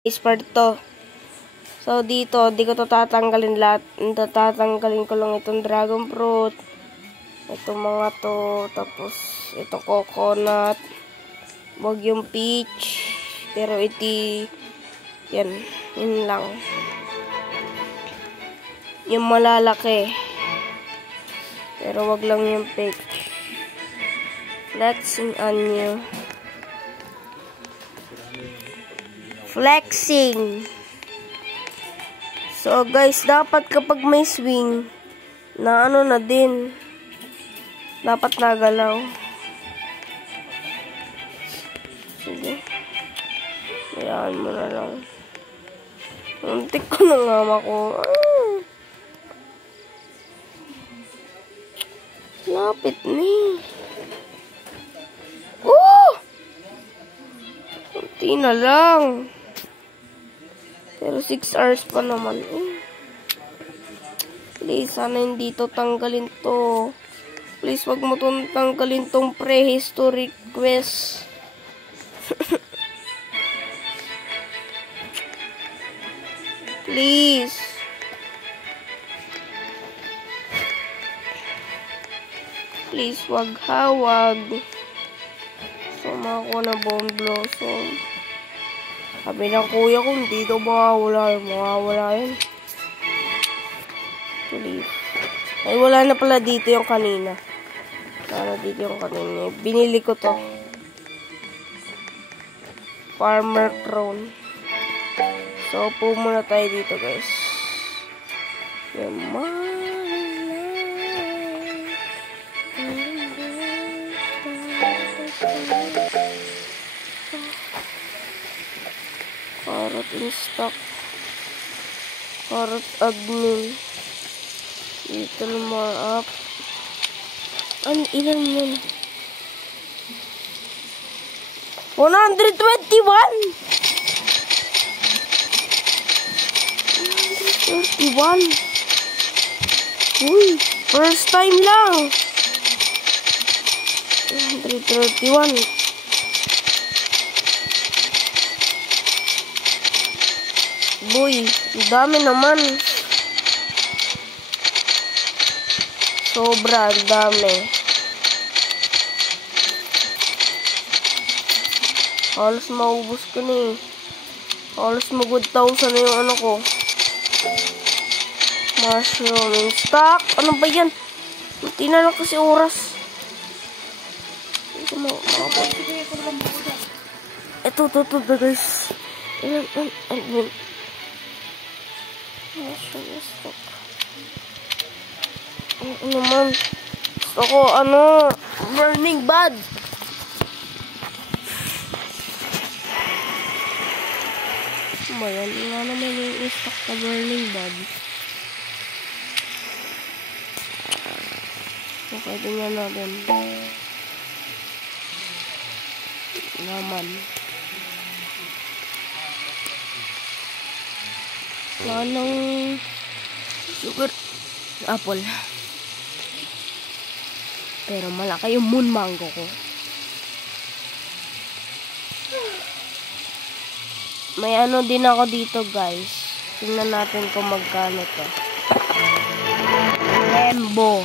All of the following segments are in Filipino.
is part to. So, dito, di ko to tatanggalin lahat. Tatanggalin ko lang itong dragon fruit. Itong mga to. Tapos, itong coconut. Wag yung peach. Pero iti, yan. Yun lang. Yung malalaki. Pero wag lang yung peach. Flexing on you. Flexing. So guys, dapat kapag may swing, na ano na din, dapat nagalaw. Sige. Hayaan mo na lang. Untik ko na nga ako. Lapit ni. Unti na lang. Pero 6 hours pa naman Please, sana hindi to tanggalin to. Please, wag mo tanggalin tong prehistoric quest. Please. Please, wag hawag. Sama ko na bomb blossom. Sabi ng kuya ko, hindi ito mawawala yun. Please. Ay, wala na pala dito yung kanina. Wala dito yung kanina. Binili ko to. Farmer Crown. So, upo muna tayo dito, guys. Carrot in stock. Carrot admin. Little more up. Ilan yun? 121! 131! Uy! First time lang! 131. Boy, dami naman. Sobra, dami. Halos maubos ko na Halos mag 1,000 na yung ano ko. Mushroom in stock. Ano ba yan? Hindi na lang kasi oras. Ito guys. Mushroom in stock. Ano naman? Gusto ko, burning bud. Bayan, nga naman yung stock na burning bud. Okay, tingnan natin. Naman. Wala nang sugar. Apple. Pero malaki yung moon mango ko. May ano din ako dito, guys. Tingnan natin kung magkano to. Lembo.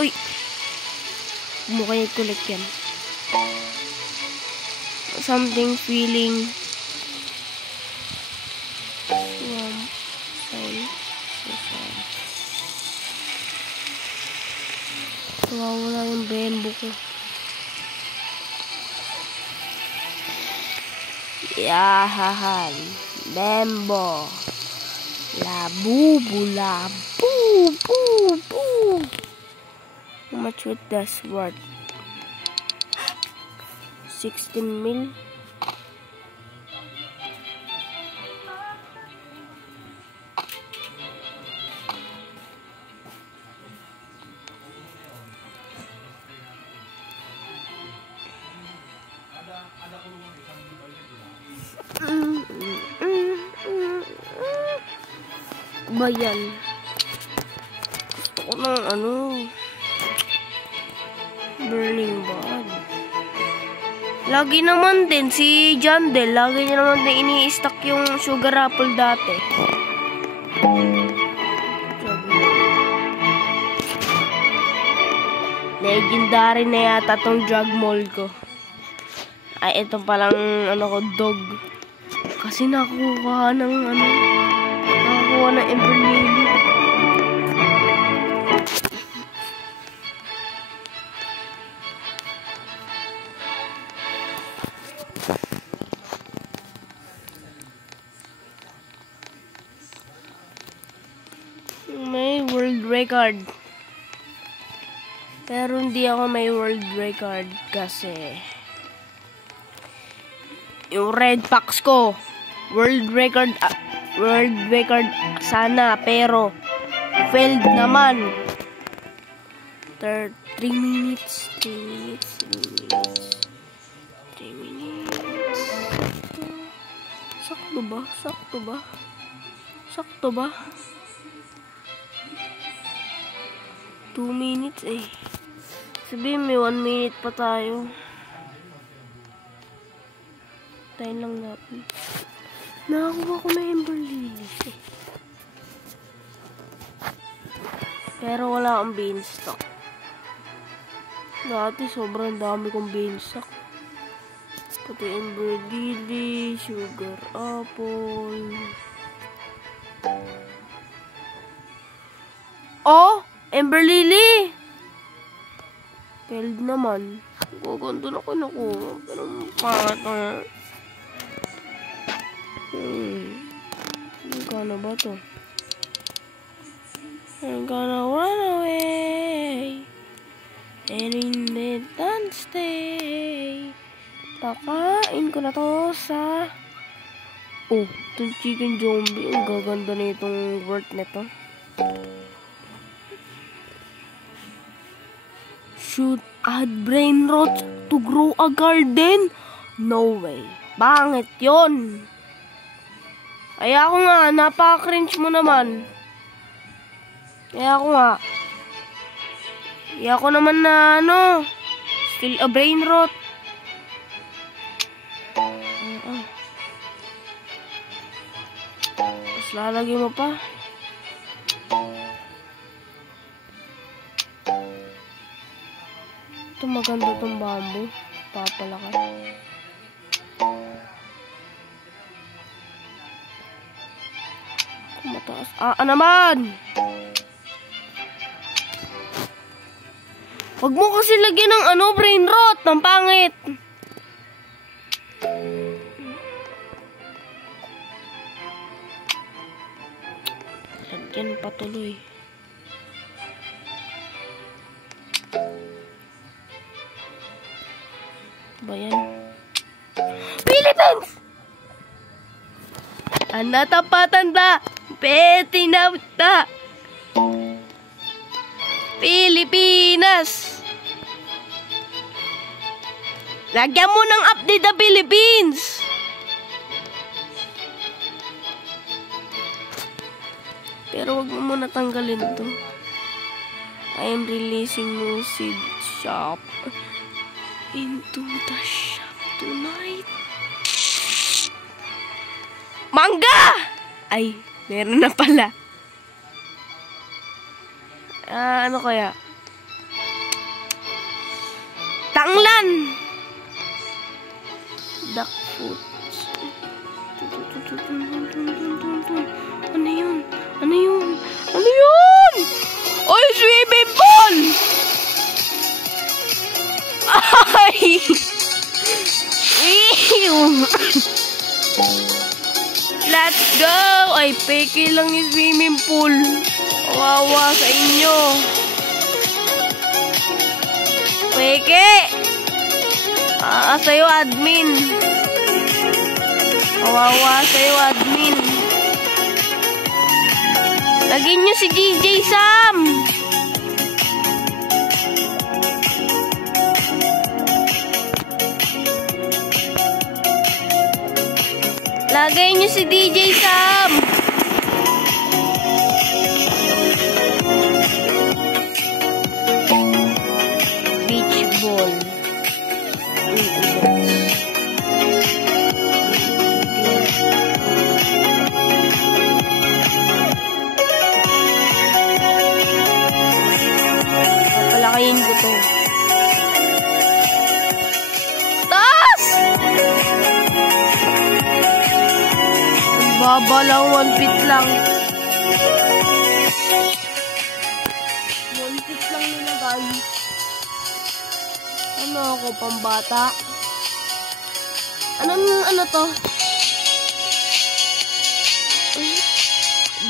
Uy! Mukha yung kulit yan. Something feeling. Wala yung bembo ko. Yahahan. Bembo. Labubu. Labubu. How much would this worth? 16 mil. Ba yan? Gusto ko ng burning bud. Lagi naman din si John Del, lagi niya naman din ini-stock yung sugar apple dati. Legendary na yata tong drug mall ko. Ay, ito palang dog. Kasi nakuha ng Ember Lily. May world record. Pero hindi ako may world record kasi yung red packs ko world record sana pero failed naman. 3 minutes. Sakto ba? 2 minutes eh. Sabihin may 1 minute pa tayo. Tayo lang natin. Nakakuha ko na Ember Lilies eh. Pero wala akong beanstalk. Dati sobrang dami kong beanstalk. Pati Ember Lily, sugar apple. Oh! Ember Lily! Failed naman. Gaganda na ko nakuha. Pero pangat na. Gana ba to? I'm gonna run away and in the don't stay. Pakain ko na to sa itong chicken zombie. Ang gaganda na itong wort nito. Should add brain rot to grow a garden? No way. Bangit yon. Ay ako nga, napaka-cringe mo naman. Ay ako naman na still a brain rot. Tapos lalagay mo pa. Ito maganda itong bamboo. Papalaki. Mataas. Naman! Huwag mo kasi lagyan ng brain rot. Ang pangit. Lagyan patuloy. Ba yan? Philippines! Anatapatan ba? Petinauta! Pilipinas! Lagyan mo ng update na Philippines! Pero wag mo muna tanggalin to. I am releasing new seed shop into the shop tonight. Mangga! Ay, meron na pala. Ano kaya? Tanglan! Duck food. Ano yun? Ano yun? Ano yun? Oy, swimming pool! Ay! Let's go! Ay, peke lang yung swimming pool. Kawawa sa inyo. Peke! Sa'yo, admin. Kawawa sa'yo, admin. Lagyan nyo si DJ Sam! Lagay nyo si DJ Sam! Beach ball. Baba lang, 1 feet lang. 1 feet lang nila, guys. Ano ako, pambata? Ano to?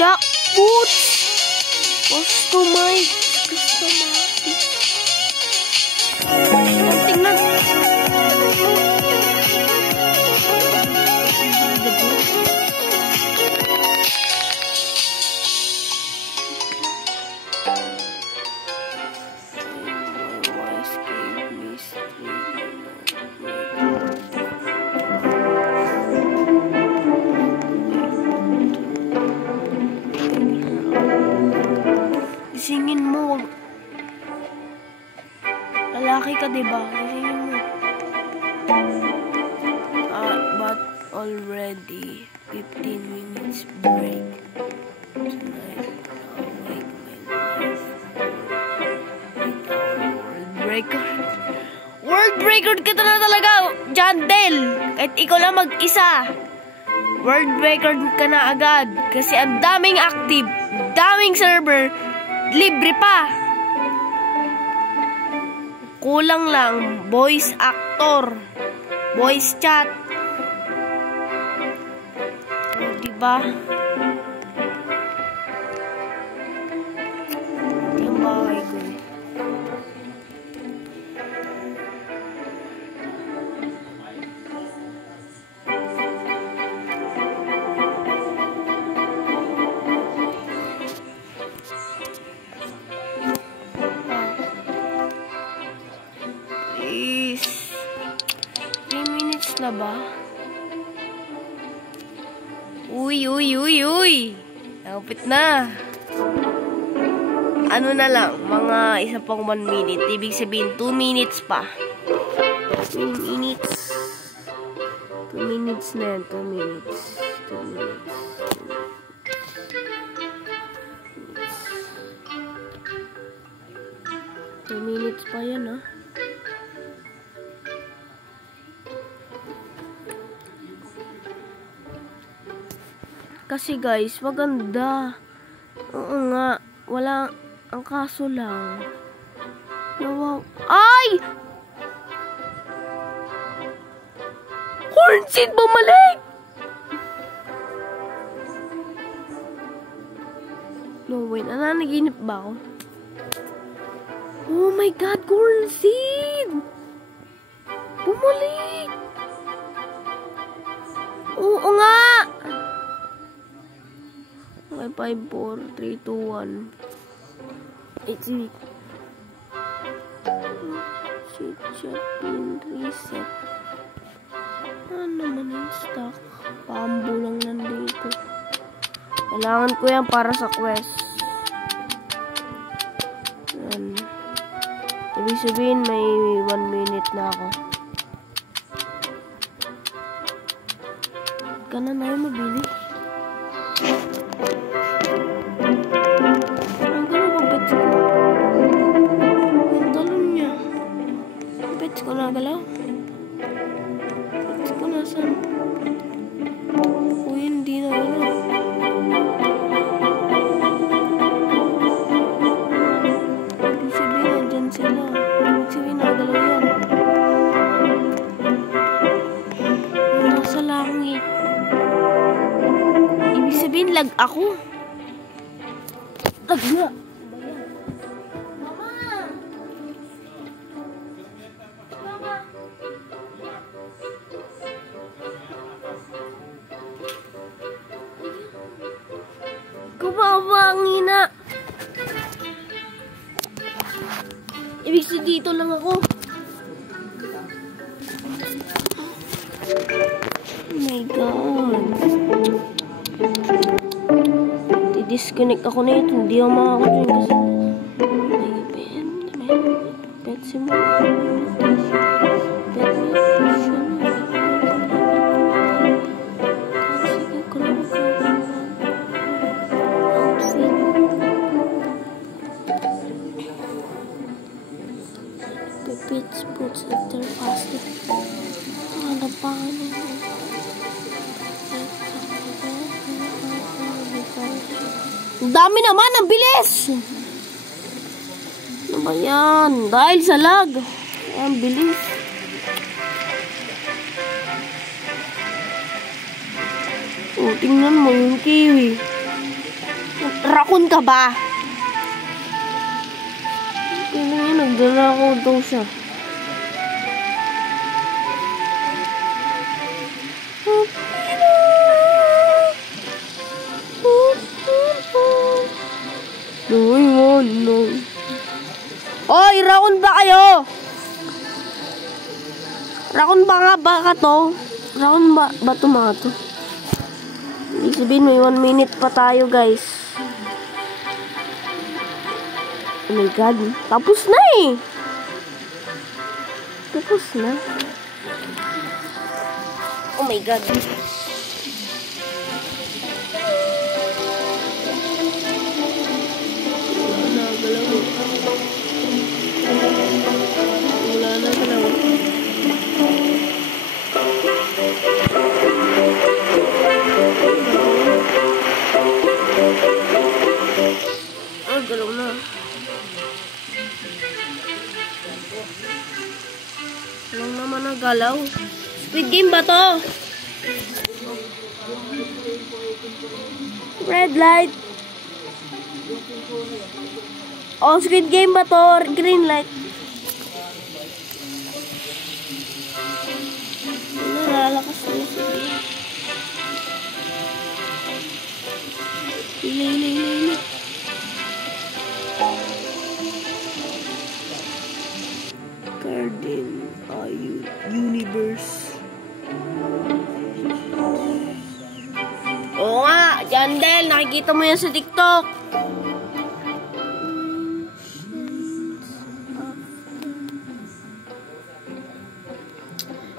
Duck boots! Customize. Tingnan. Gisingin mo. Lalaki ka, diba? Gisingin mo. But already 15 minutes break. Tonight, I'll wake my life. World record. World record ka na talaga, Jandel. Kahit ikaw lang mag-isa. World record ka na agad. Kasi ang daming active, daming server, libre pa. Kulang lang, voice actor, voice chat. O, diba? Ito yung bahay ko. Please. 3 minutes na ba? Uy. Napit na. Ano na lang, mga isa pang 1 minute. Ibig sabihin, 2 minutes pa. 2 minutes. 2 minutes na yan, 2 minutes. 2 minutes. 2 minutes pa yan, ha? Kasi guys, maganda. Oo nga. Wala. Ang kaso lang. Wow. Ay! Corn seed bumalik! No, wait. Nananaginip ba ako? Oh my God! Corn seed! Bumalik! Oo nga! 5, 4, 3, 2, 1. It's it. Chat pin reset. Ano naman yung stock? Pambo lang nandito. Kailangan ko yan para sa quest. Yan. Ibig sabihin may 1 minute na ako. Ka na yung mabili. Pets ko nagalaw. Pets ko nasan? Uy, hindi nagalaw. Ibig sabihin, nandyan sila. Ibig sabihin, nagalaw yan. Nasa langit. Ibig sabihin, lag ako. Lag na. Kawawa ang hina. Ibig sabihin dito lang ako. Oh my God. Di-disconnect ako na ito. Hindi ako makakajoin kasi may pet sim. Pets puts after fasting. Ano pa? Ang dami naman, ang bilis! Ano ba yan? Dahil sa lag. Ang bilis. Oh, tingnan mo yung kiwi. Rakun ka ba? Tingnan yun, nagdala ko daw siya. No. Oy, rakun ba kayo? Rakun ba nga ba ka to? Rakun ba to mga to? Ibig sabihin may 1 minute pa tayo, guys. Oh my God. Tapos na eh. Tapos na. Oh my God. Wala na galaw. Galaw na. Walang naman ang galaw. Squid Game ba to? Red light. Oh, Squid Game ba to? Green light. Nalalakas na siya. Hili. Garden Universe. Oo nga, Jandel, nakikita mo yan sa TikTok.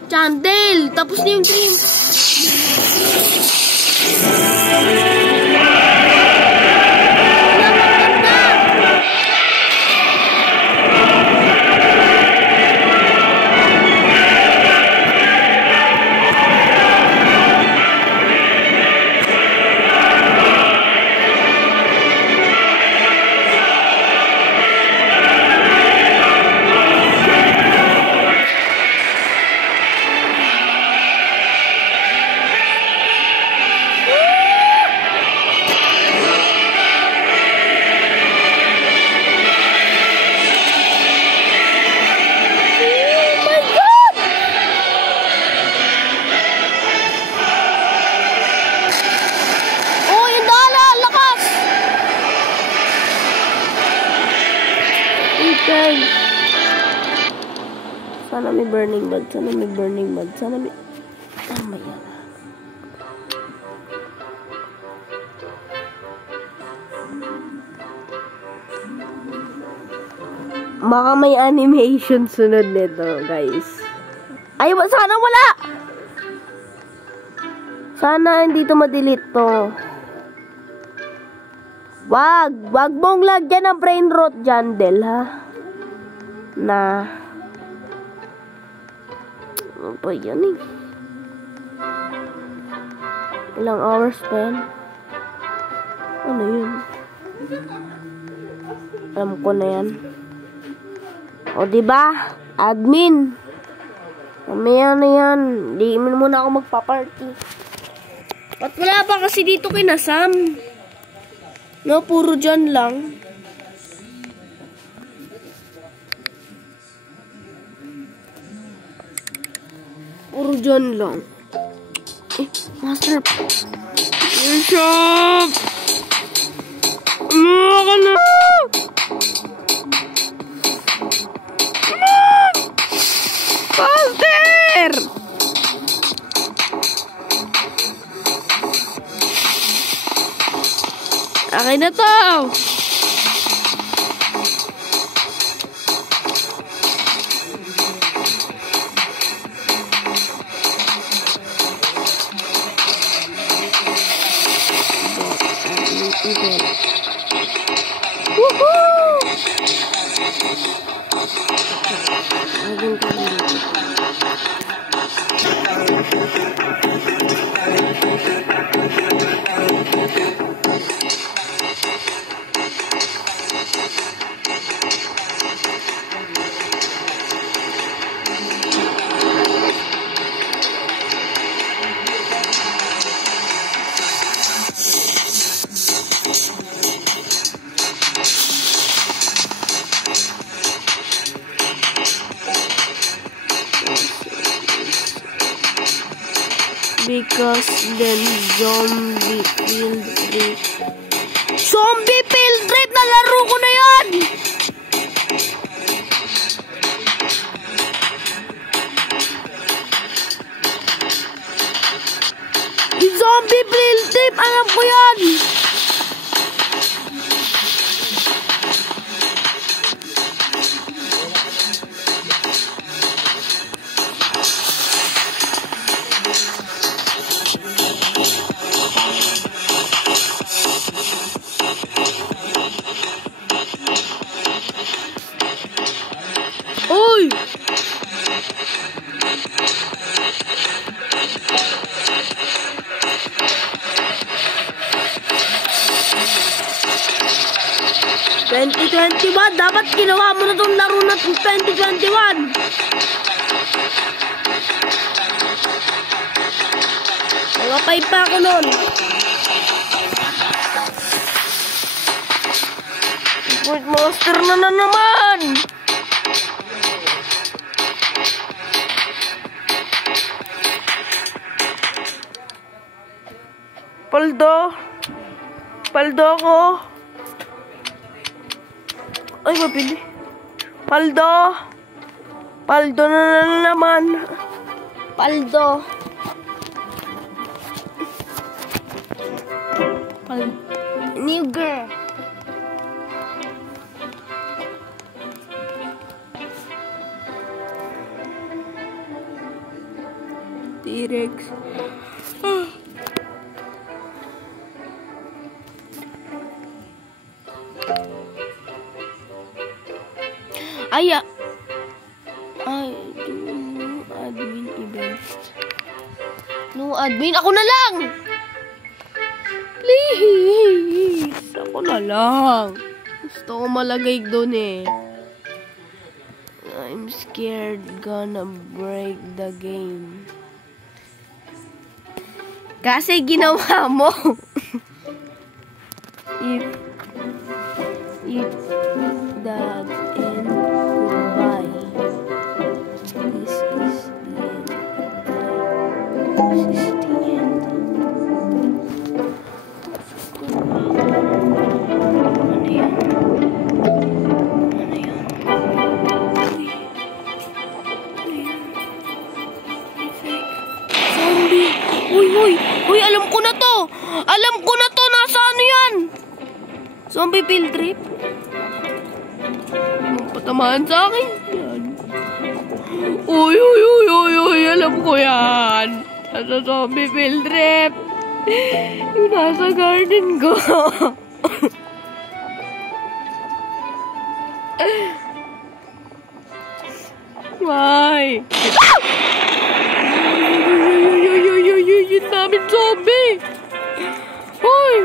Jandel, tapos na yung dream. Sana may burning bag. Sana may... Tama yan. Baka may animation sunod nito, guys. Ay, sana wala! Sana hindi to ma-delete to. Wag mong lagyan ng brain rot dyan, Del, ha? Na... Ano pa yan eh? Ilang hours pa yan? Ano yun? Alam ko na yan. O diba? Admin. Mamaya na yan. Di muna ako magpa-party. Ba't wala ba kasi dito kay Nasam? No, puro dyan lang. Puro dyan lang. Eh, Master. Bishop! Umuha ka na! Master! Akin na to! because then zombie field trip. Zombie field trip! Nalaro ko na yan! Zombie field trip! Alam ko yan! Uy! Dapat ginawa mo na itong laro na 2021. Mga 5 pa ako nun. Import monster na naman. Paldo ko. Ay, mabili. Paldo na naman. Paldo. New girl. T-Rex. Ay, no admin event. No admin. Ako na lang! Please! Ako na lang. Gusto ko malagay doon eh. I'm scared gonna break the game. Kasi ginawa mo. If that end goodbye. This is the end. This is the end. Ano yan? Ano yan? Zombie! Uy, alam ko na to! Alam ko na to! Nasa ano yan? Zombie field trip? Magpatamaan sa akin yan. Uy, alam ko yan. Nasa zombie field trip. Yung nasa garden ko. Why? Yun namin zombie. Uy.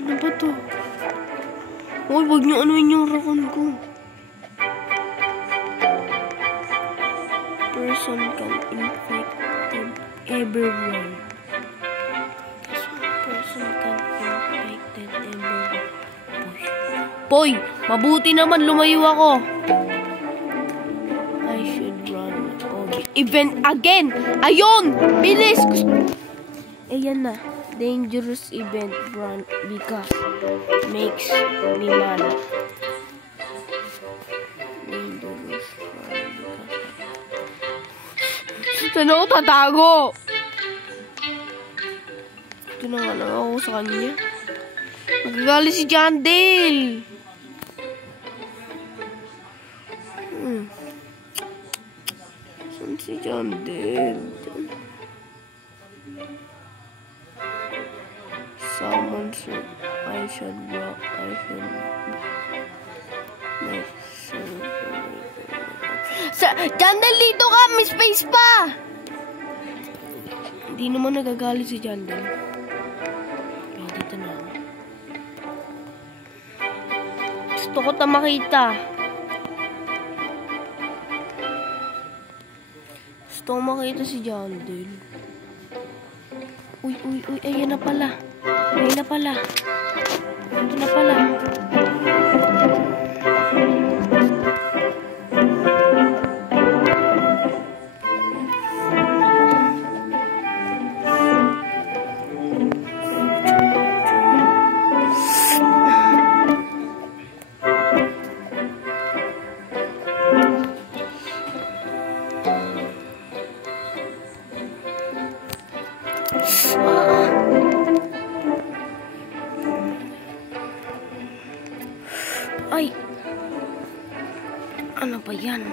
Ano ba to? Uy, wag niyo anuin yung rakon ko. Person can infect everyone. Person can infect everyone. Boy, mabuti naman lumayo ako. I should run. Event again! Ayun! Bilis! Ayan na. Dangerous event run because makes me mad. Dangerous run because... Saan ako tatago? Ito na nga lang ako sa kanya. Magagalit si John Dale. Saan si John Dale? Someone said I should Jandel, dito ka! May space pa! Hindi naman nagagalit si Jandel. Ay, dito na. Gusto ko ta makita. Gusto ko makita si Jandel. Uy, ayan na pala. Ayan na pala. Ito na pala. Ay! Ano ba yan?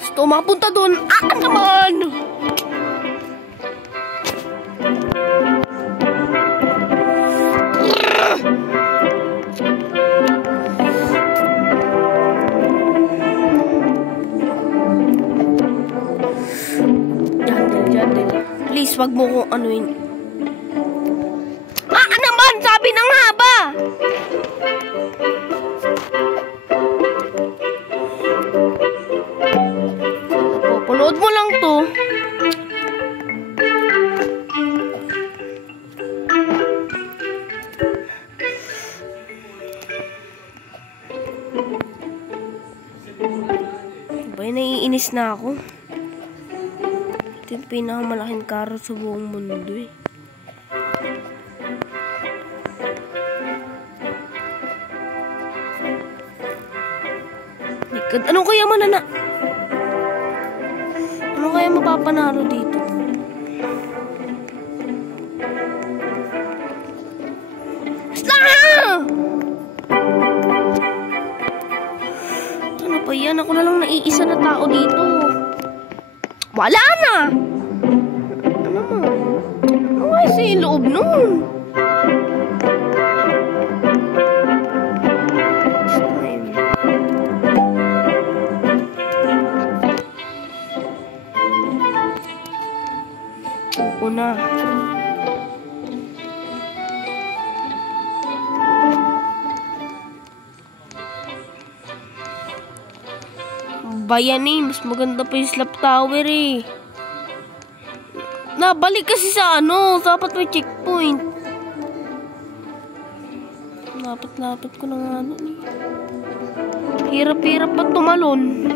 Gusto mapunta doon. Ah, naman! Jandel. Please, wag mo kong anuin. Ah, naman! Sabi na nga ba? Punood mo lang to. Bay, naiinis na ako. Ito yung pinakamalaking karo sa buong mundo eh. Ano kaya Ano kaya mapapanalo dito? Basta! Ano pa yan? Ako na lang naiisa na tao dito. Wala na! Ano mo? Ano kasi yung loob nun? Na. Bayan eh, mas maganda pa yung slap tower eh. Nabalik kasi sa dapat may checkpoint. Lapit ko na nga eh. Hirap-hirap pa tumalon.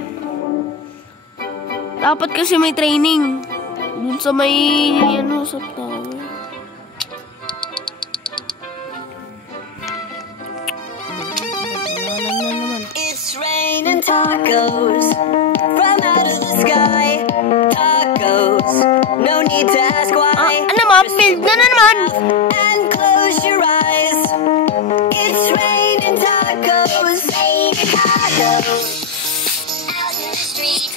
Dapat kasi may training. Dun sa may sa tower. It's raining tacos from out of the sky. Tacos, no need to ask why. Ano ma? Build na naman! And close your eyes. It's raining tacos. Raining tacos. Out in the street.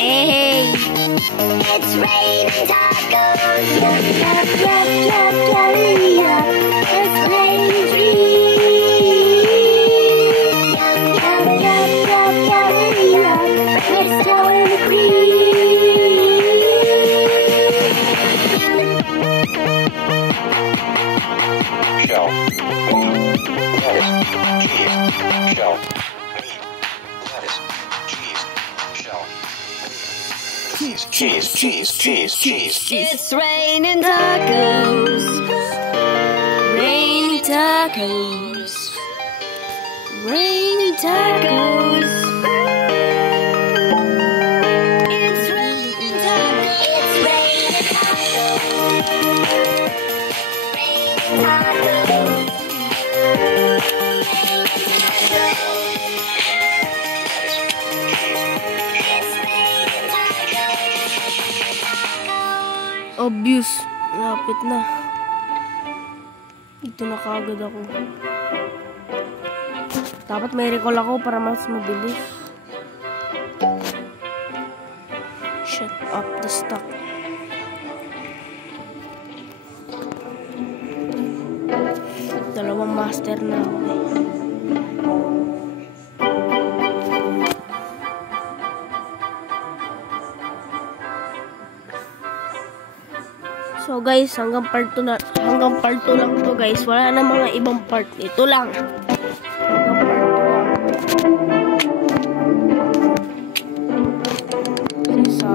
Hey! It's raining tacos. It's raining trees. Let's go in the Shell. Lettuce. Cheese. Shell. Cheese. It's raining tacos. Rainy tacos. Rainy tacos. It's raining tacos. It's raining tacos. Raining tacos. Obvious. Lapit na. Dito na kaagad ako. Dapat may recall ako para mas mabilis. Shut up the stock. Dalawang master na ako eh. So guys, hanggang part 2 lang to guys. Wala na mga ibang part. Ito lang. Hanggang part 2 lang. Isa.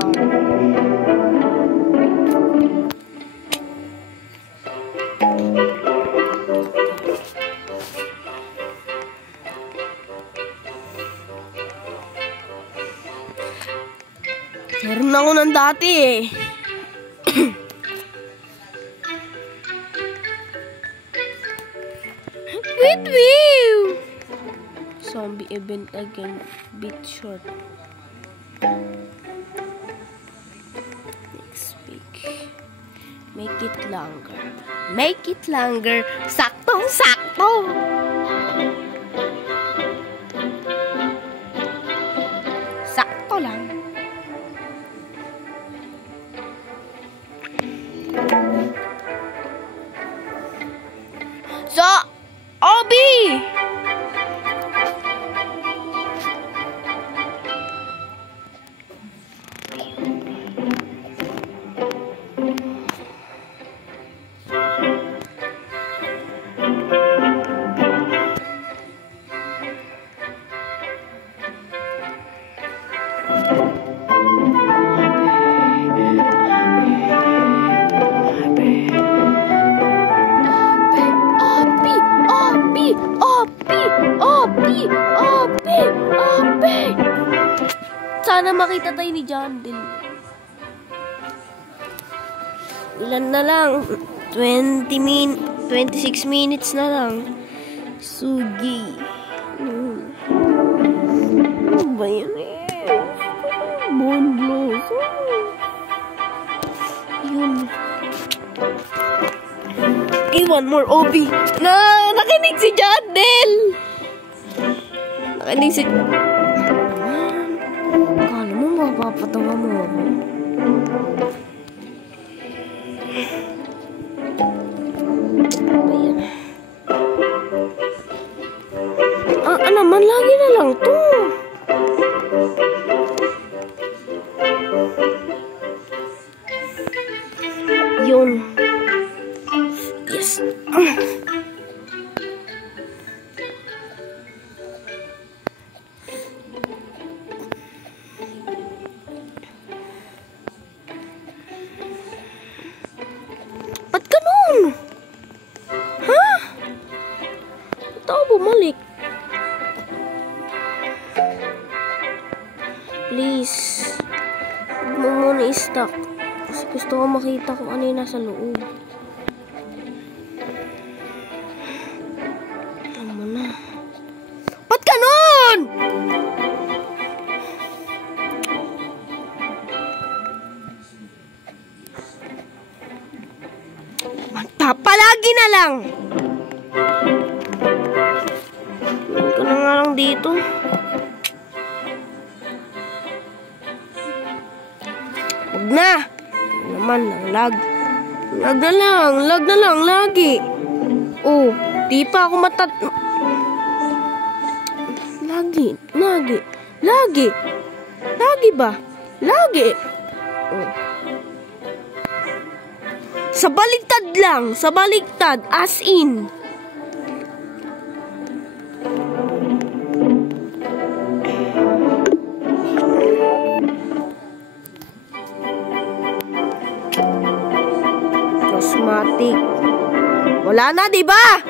Meron ako ng dati eh. Wait. Zombie event again. Bit short. Next Make it longer. Make it longer. Saktong-sakto. Sakto lang. So, Obi! Sana makita tayo ni John din. Ilan na lang? 26 minutes na lang. Sugi. Ano ba yan eh? Bonblos. Yun. Okay, one more, Obi. Nakinig si Jandel. Nakinig si... Akala mo mapapatawa mo ako. Ayan. Naman, lagi na lang to. Yun. Yes. Ba't ganun? Ha? Ba't ako bumalik? Please. Huwag mo muna i-stop. Kasi gusto ko makita kung ano yung nasa loob. Tama na. Ba't ganun? Palagi na lang. Huwag ka na nga lang dito. Huwag na. Naman, ang lag. Lag na lang, lagi. Oh, di pa ako Lagi. Lagi ba? Lagi. Oh. Sa baligtad lang. Sa baligtad. As in. Cosmetic. Wala na, di ba?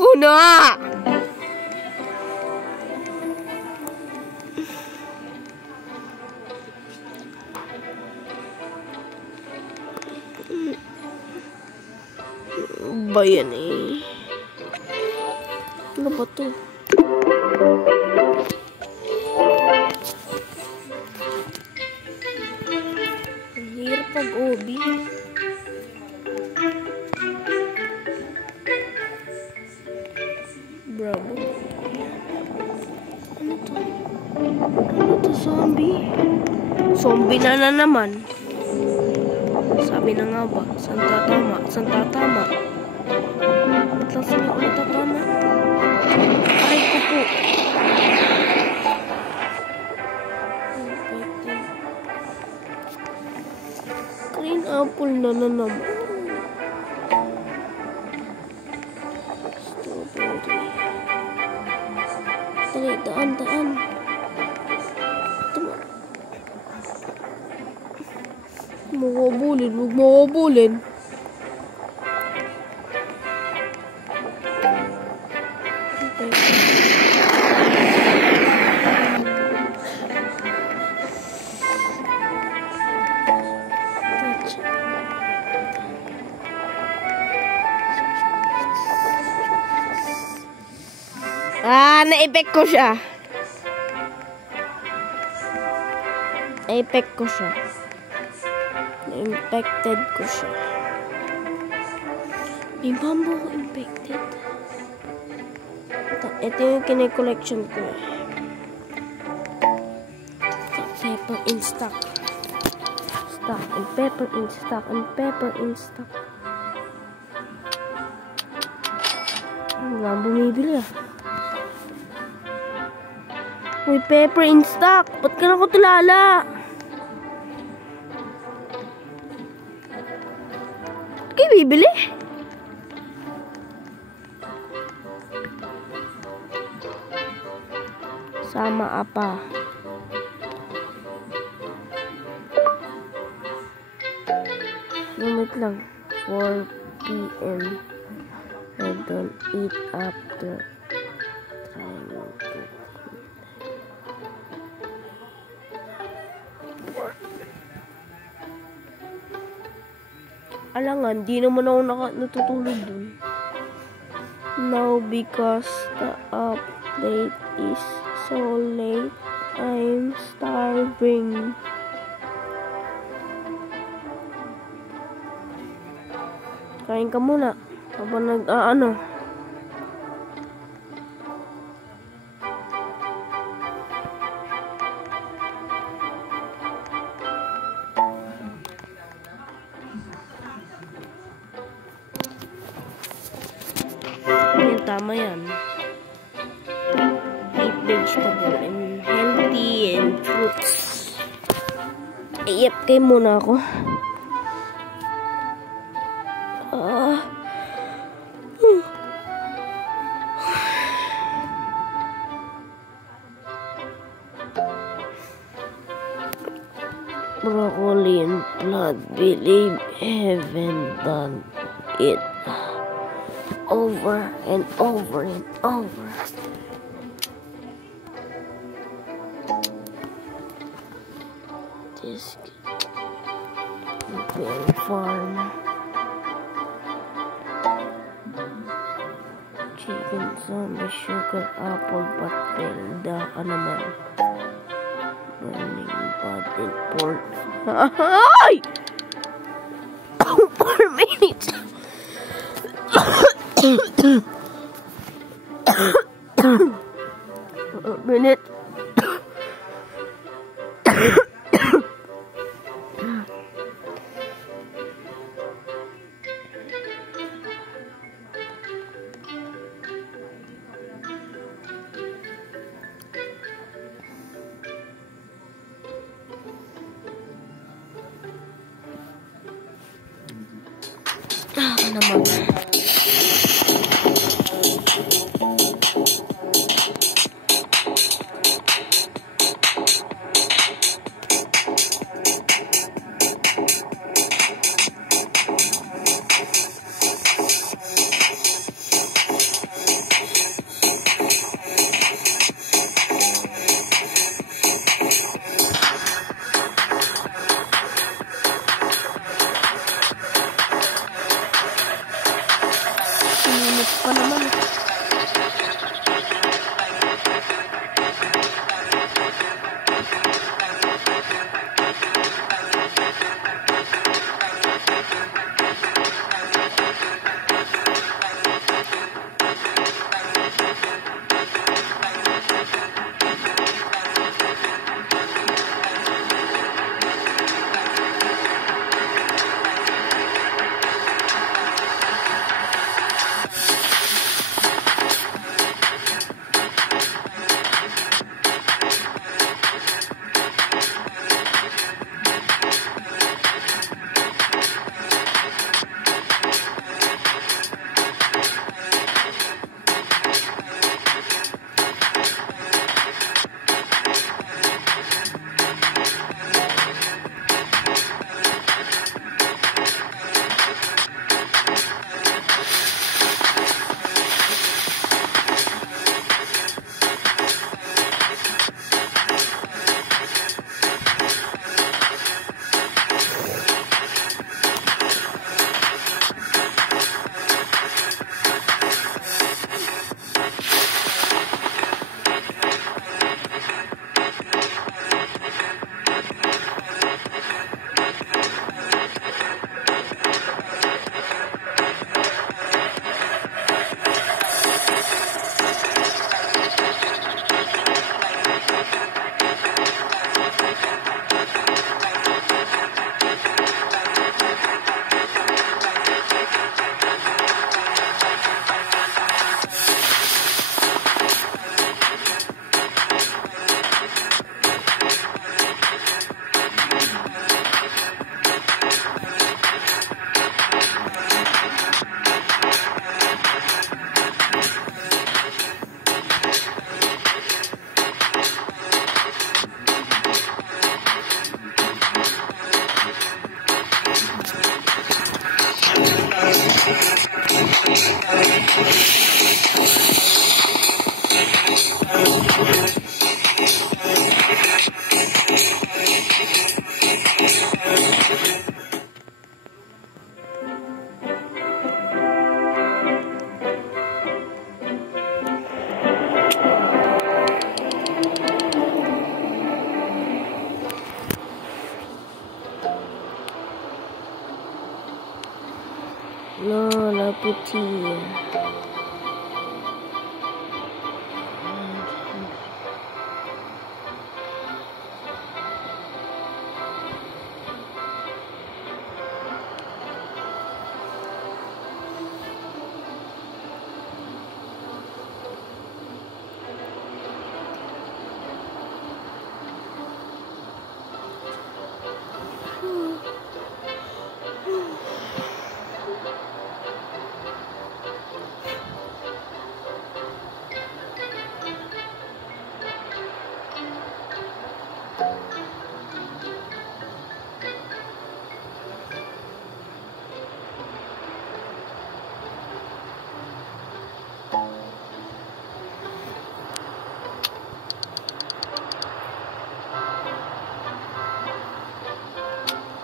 Ako na. Ba yan eh? Ano ba to? Ang hirap pag-obi. Bravo. Ano to? Ano to, zombie? Zombie na naman. Sabi na nga ba? Saan tatama? Saan tatama? Ba't lang sila ulit tatama? Aray ko po. Green apple na naman. Strawberry. Dali, daan. Tama. Huwag mo kabulin. Na-effect ko siya. Na-effect ko siya. Na-infected ko siya. May bamboo ko infected. Ito yung kine-collection ko. Pepper in stock. Stock and pepper in stock and pepper in stock. Wala bumibili ah. Uy, pepper in stock. Ba't ka na ko tulala? Ba't kayo bibili? Sama apa. Wait lang. 4 p.m. I don't eat after trying to alangan, di naman ako natutulog dun. Now because the update is so late, I'm starving. Kain ka muna. Habang nag-ano. Yan, tama yan. Eat vegetable and healthy and fruits. Yep, kain muna ako. Broccoli and blood, believe haven't done it over and over and over. This berry farm, chicken, zombie, sugar, apple, Batilda, naman. Burning bad in port. Ay! 4 minutes. Minute. Naman. puti.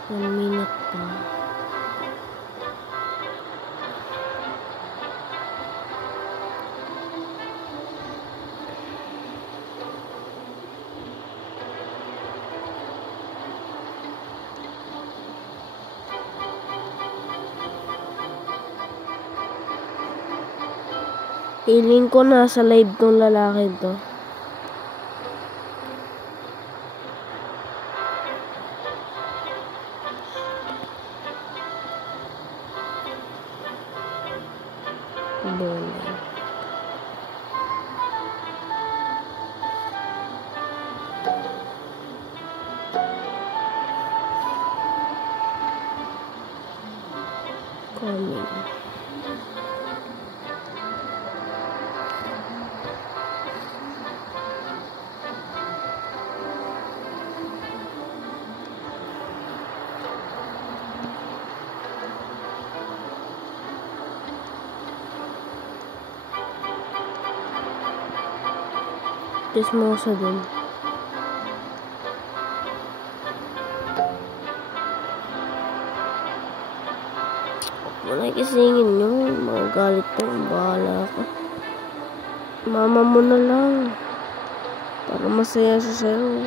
One minute pa. Feeling ko nasa live tong lalaki to. Boleh. Coming. Chismoso din. Wala kisingin nyo. Magagalit ko. Bahala ka. Mama mo na lang. Para masaya siya sa'yo.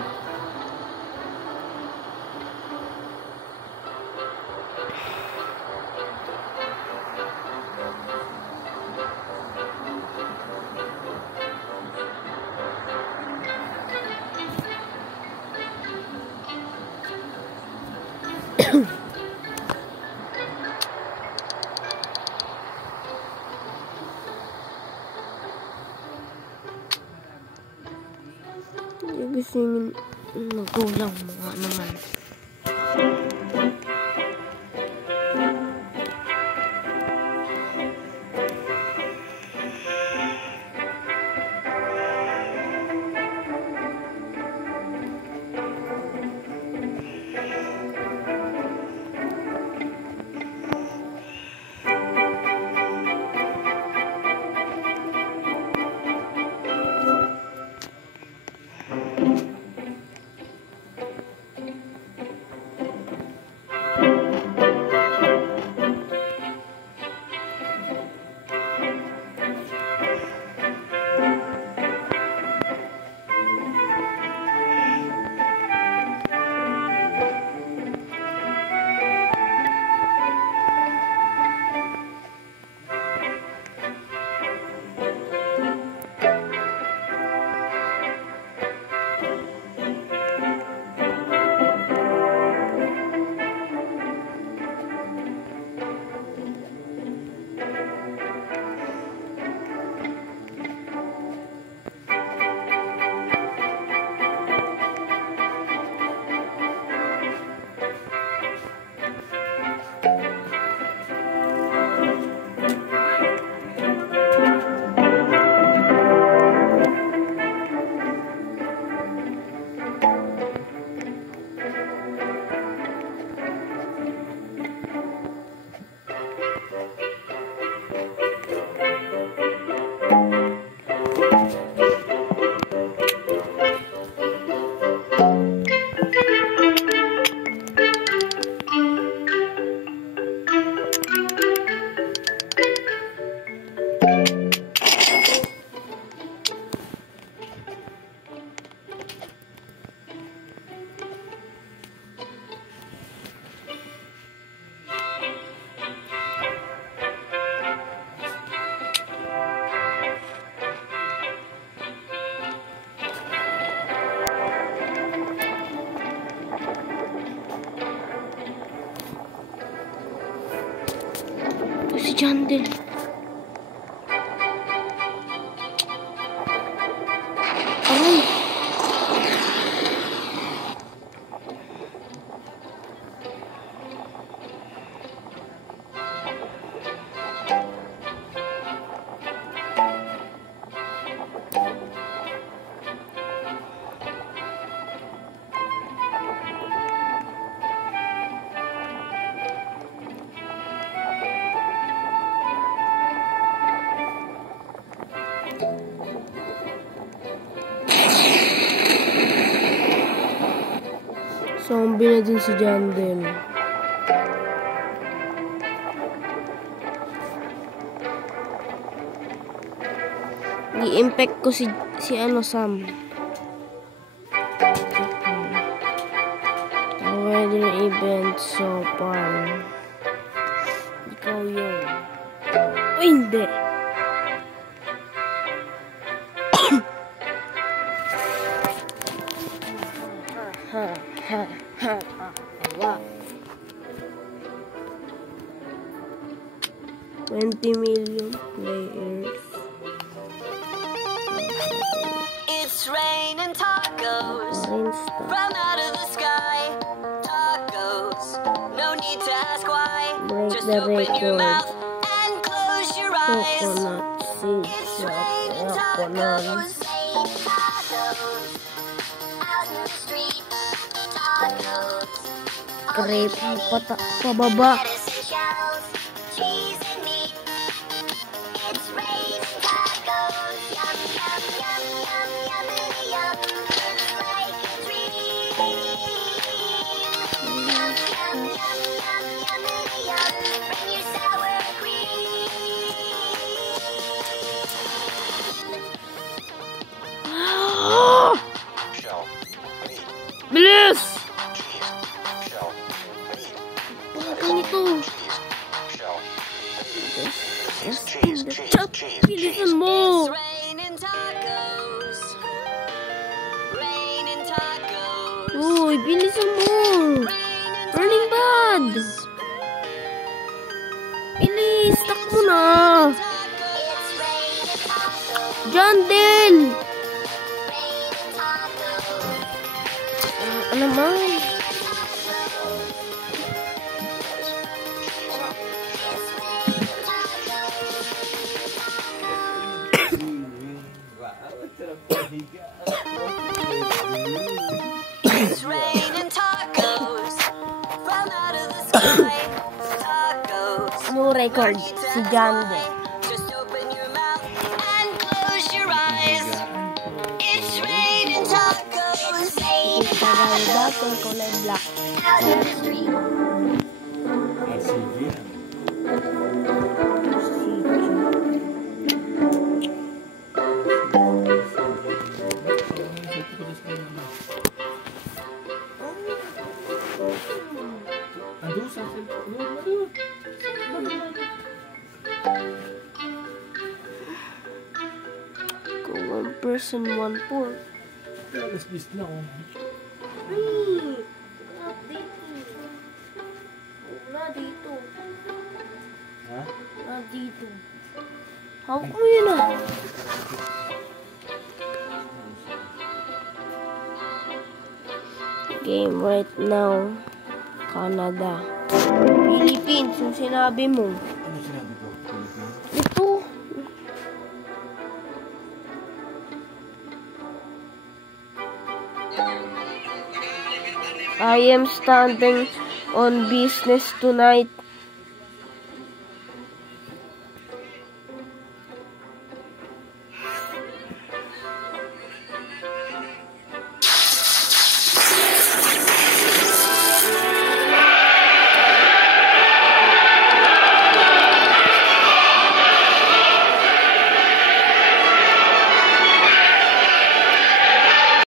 Gisingin. Nagulang mga naman. Jandel. Aray. Zombie na din si Jandel. I-impact ko si Sam. Weather event so far. Ikaw yun. O hindi. Wow. 20 million players. It's raining tacos from out of the sky. Tacos, no need to ask why. Break Just the open your record. mouth and close your eyes. Coconut seeds. It's raining tacos. Out in the street. Tacos. Crepe pababa. Lettuce and shells, cheese and meat. It's raining tacos. Yum, yum, yum, yum, yummity yum. It's like a dream. Yum, yum, yum, yum, yummity yum. Bring your sour cream. Shell. Meat. Bilis! Cheese. Shell. Meat. Ganito. Shell. Yes, Cheese. the Cheese. chop. Cheese. Bilisan Cheese. mo. It's raining tacos. Raining tacos. Uy, bilisan mo. Running bad. Bilis, takbo na. It's raining tacos. Jandel. Raining tacos. Ano naman? It's raining tacos from out of the sky. Tacos. Ano record? Si Jandel. Just open your mouth and close your eyes. It's raining tacos. Tagay battle kulay black. Out in the street. Go 1 person, 1 port. Alas 10 na oh. Na dito. Ha? Na dito. Hawak mo yun ah. Game right now. Canada. Philippines, yung sinabi mo. Ano sinabi ko? Ito. I am standing on business tonight.